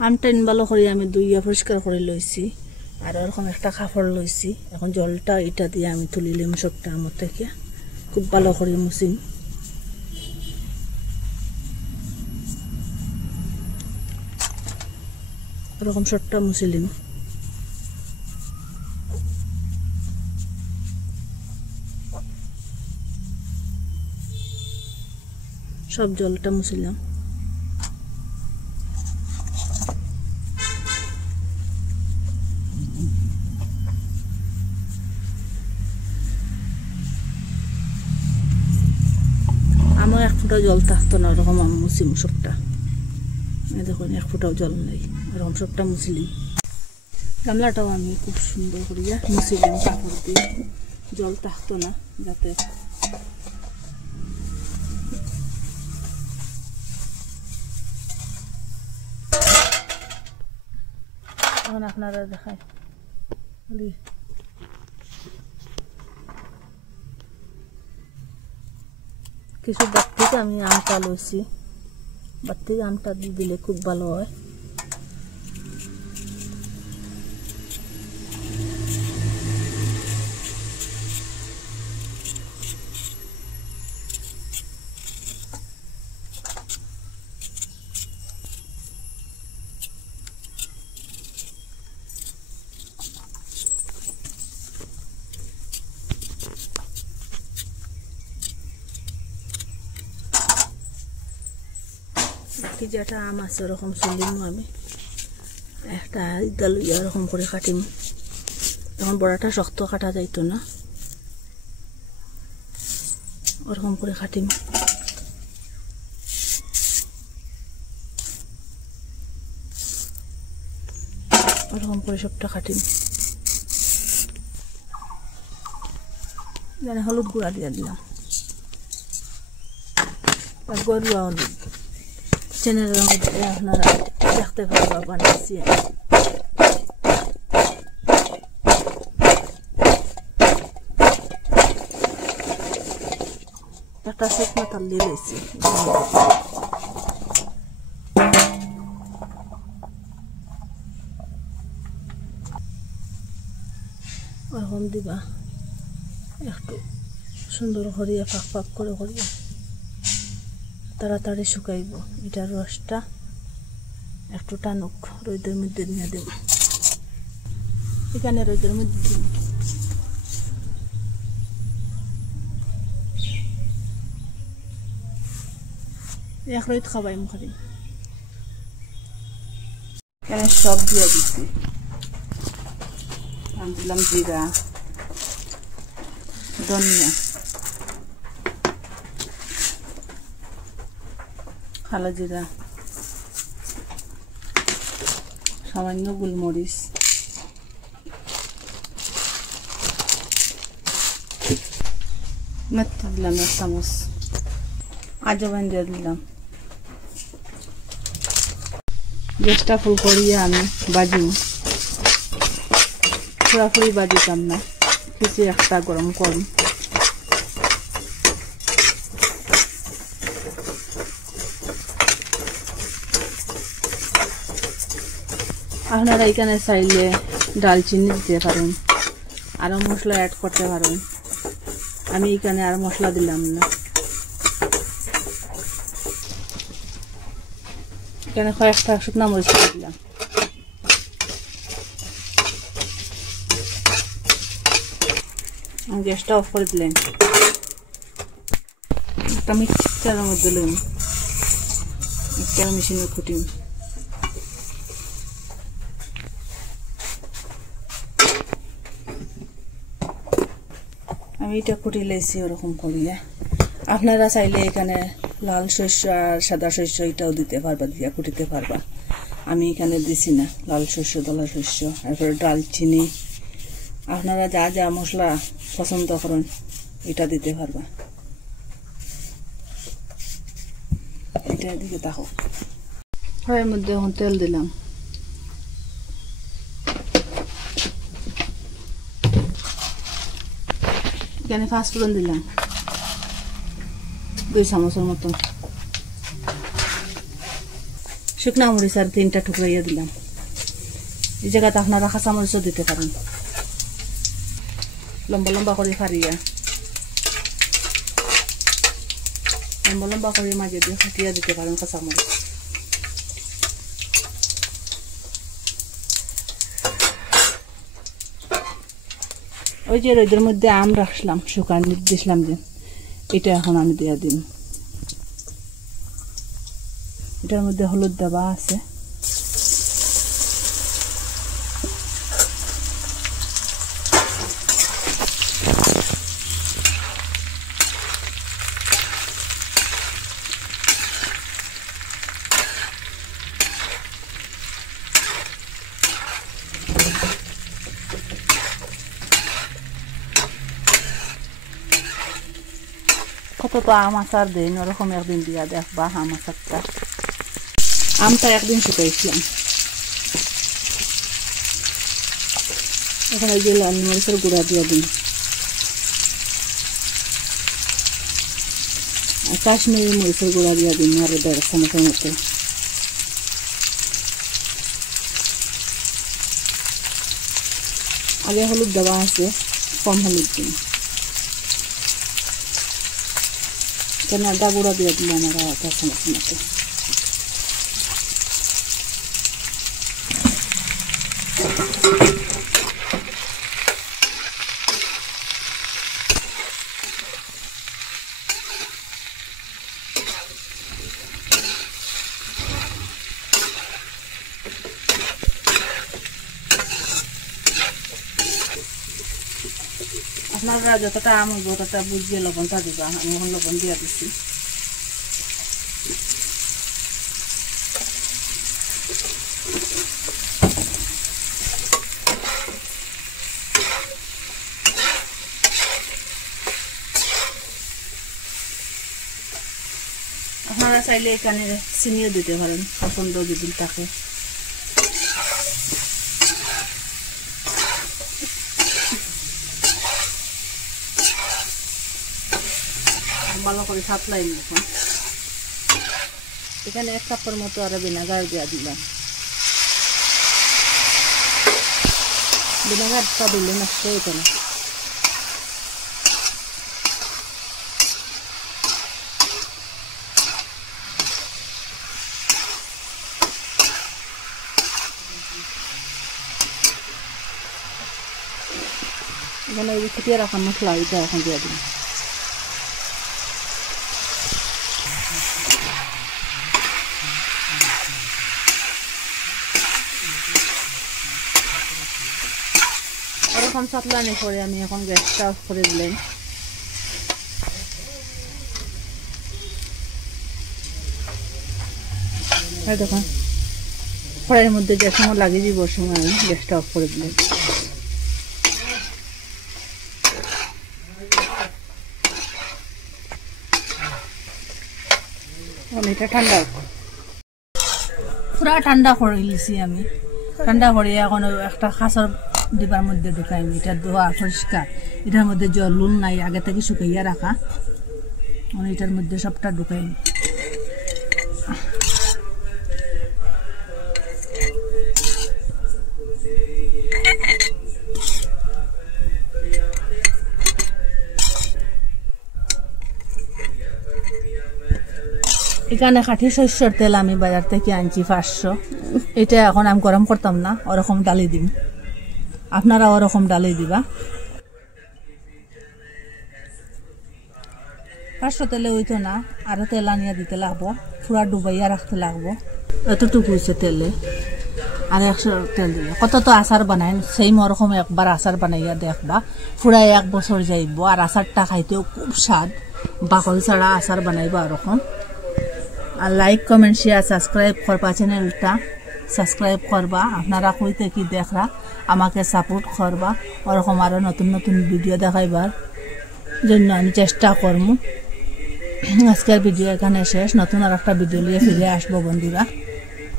আমটাইন ভালো করে আমি ধুইয়া পরিষ্কার করে লইছি আর এরকম একটা কাপড় লইছি। এখন জলটা এটা দিয়ে আমি তুলিলাম সবটা আমার থেকে, খুব ভালো করে মুছিম। এরকম সবটা মুছিলিম। সব জলটা মুছিলাম। আমার এক ফুটা জল থাকতো না, ওরকম আমি মুছিম সবটা। দেখুন এক ফুটাও জল নেই, ওরকম সবটা মুছিলিম। গামলাটাও আমি খুব সুন্দর করিয়া মুছিলাম কাপড় দিয়ে, জল থাকতো না যাতে। এখন আপনারা দেখায় কিছু বাড়তিতে আমি আমটা লইছি, বাড়তি আমটা দিয়ে দিলে খুব ভালো হয়। কি যেটা আম আছে ওরকম চলিম আমি, একটা ইদা লইয়া ওরকম করে কাটিম। তখন বড়াটা শক্ত কাটা যাইতো না, ওরকম করে কাটিম। ওরকম করে সবটা কাটিম। জানে হলুদ গুঁড়া দিয়ে দিলাম, গরুয়া হলুদ। চ্যানেলের মধ্যে আপনারা দেখতে পারবা বানাইছি। একটা শুকনো তাল দিয়ে লইছি। ওরকম দিবা একটু সুন্দর করিয়া ফাঁক ফাঁক করে করিয়া তাড়াতাড়ি শুকাইব। এটার রসটা একটু টানুক, রোদের মধ্যে নিয়ে দেব। এখানে রোদের মধ্যে দিব। এক রোদ খাবাই মুখারি। এখানে সব দিয়ে দিচ্ছি। আমি দিলাম জিরা, ধনিয়া, কালো জিরা, সামান্য গোলমরিচ, মেথি দিলাম 1 চামচ, আজওয়াইন দিয়ে দিলাম। গ্যাসটা ফুল করিয়া আমি বাজিম, পুরাপুরি বাজিতাম না, কিছু একটা গরম করুন। আপনারা এখানে চাইলে ডালচিনি দিতে পারেন, আরো মশলা অ্যাড করতে পারেন। আমি এখানে আর মশলা দিলাম না। এখানে কয়েকটা শুকনা মরিচ দিলাম। গ্যাসটা অফ করে দিলেন। একটা মিক্সচারের মধ্যে দিলাম, মিক্সচার মেশিনে কুটিম। আমি এটা কুটি লাইছি ওরকম করিয়া। আপনারা চাইলে এখানে লাল শস্য আর সাদা শস্য এটাও দিতে পারবা, দিয়া কুটিতে পারবা। আমি এখানে দিছি না, লাল শস্য, দলা শস্য, তারপরে ডালচিনি। আপনারা যা যা মশলা পছন্দ করেন এটা দিতে পারবা। এটা দিকে দেখো। এর মধ্যে এখন তেল দিলাম। এখানে 5 ফোড়ন দিলাম, 2 চামচের মতন। শুকনা মরিচ আর 3টা টুকরাইয়া দিলাম। এই জায়গাতে আপনারা কাঁচা মরিচও দিতে পারেন, লম্বা লম্বা করে ফাড়িয়া লম্বা লম্বা করে মাঝে দিয়ে ফাটিয়া দিতে পারেন কাঁচা মরিচ। ওই যে রোদের মধ্যে আম রাখলাম শুকান দিছিলাম যে, এটা এখন আমি দিয়া দিন। এটার মধ্যে হলুদ দেওয়া আছে, কত তো আম আচার দেন, ওরকম একদিন দিয়া দেখবা আম আচারটা। আমটা একদিন শুকাইছিলাম। এখন এই যে লাল মরিচের গুঁড়া দিয়ে দিন, আর কাশ্মীরি মরিচের গুঁড়া দিয়ে দিন আরো 1.5 চামচের মতো। আগে হলুদ দেওয়া আছে, কম হলুদ দিন। কেন আদা গুঁড়া দিয়ে দিলাম আর 1.5 চামচের মতো। আপনারা যতটা আম হইব ততটা বুঝিয়ে লবণটা দিবা, আমি এখন লবণ দিয়ে দিচ্ছি। আপনারা চাইলে এখানে চিনিও দিতে পারেন, পছন্দ যদি থাকে। ভালো করে সাতলাই নিলাম। এখানে 1 কাপের মতো আরো ভিনেগার দিয়ে দিলাম। ভিনেগারটা দিলে নষ্ট হইতো না। এখানে এই ফুটিয়ে রাখা মশলা এটা এখন দিয়ে দিলাম। ওরকম সাতলানি করে আমি এখন গ্যাসটা অফ করে দিলাম। দেখুন কড়াইয়ের মধ্যে যে সময় লাগিয়ে দিব সময় আমি গ্যাসটা অফ করে দিলাম। এটা ঠান্ডা পুরা ঠান্ডা করে লিছি আমি। ঠান্ডা করে এখন একটা খাসর ডিবার মধ্যে ঢুকাইনি। এটা ধোয়া পরিষ্কার, এটার মধ্যে জল লুন নাই, আগে থেকে শুকাইয়া রাখা। এটার মধ্যে সবটা ঢুকাইনি। এখানে খাঁটি শস্যর তেল আমি বাজার থেকে আনছি 500। এটা এখন আমি গরম করতাম না, ওরকম ডালি দিন, আপনারা ওরকম ডালি দিবা। 500 তেলে হইতো না, আরো তেল আনিয়া দিতে লাগবো, পুরা ডুবাইয়া রাখতে লাগবো। এতটুকু হয়েছে তেলে, আর 100 তেল দিলে কত তো আচার বানাই। সেই ওরকম একবার আচার বানাইয়া দেখবা, পুরা 1 বছর যাইব। আর আচারটা খাইতেও খুব স্বাদ, বাকল ছাড়া আচার বানাইবা ওরকম। আর লাইক কমেন্ট শেয়ার সাবস্ক্রাইব করবা, চ্যানেলটা সাবস্ক্রাইব করবা। আপনারা কইতে কি দেখরা আমাকে সাপোর্ট করবা, ওরকম আরো নতুন নতুন ভিডিও দেখাইবার জন্য আমি চেষ্টা করবো। আজকের ভিডিও এখানে শেষ, নতুন আর একটা ভিডিও নিয়ে ফিরে আসবো বন্ধুরা।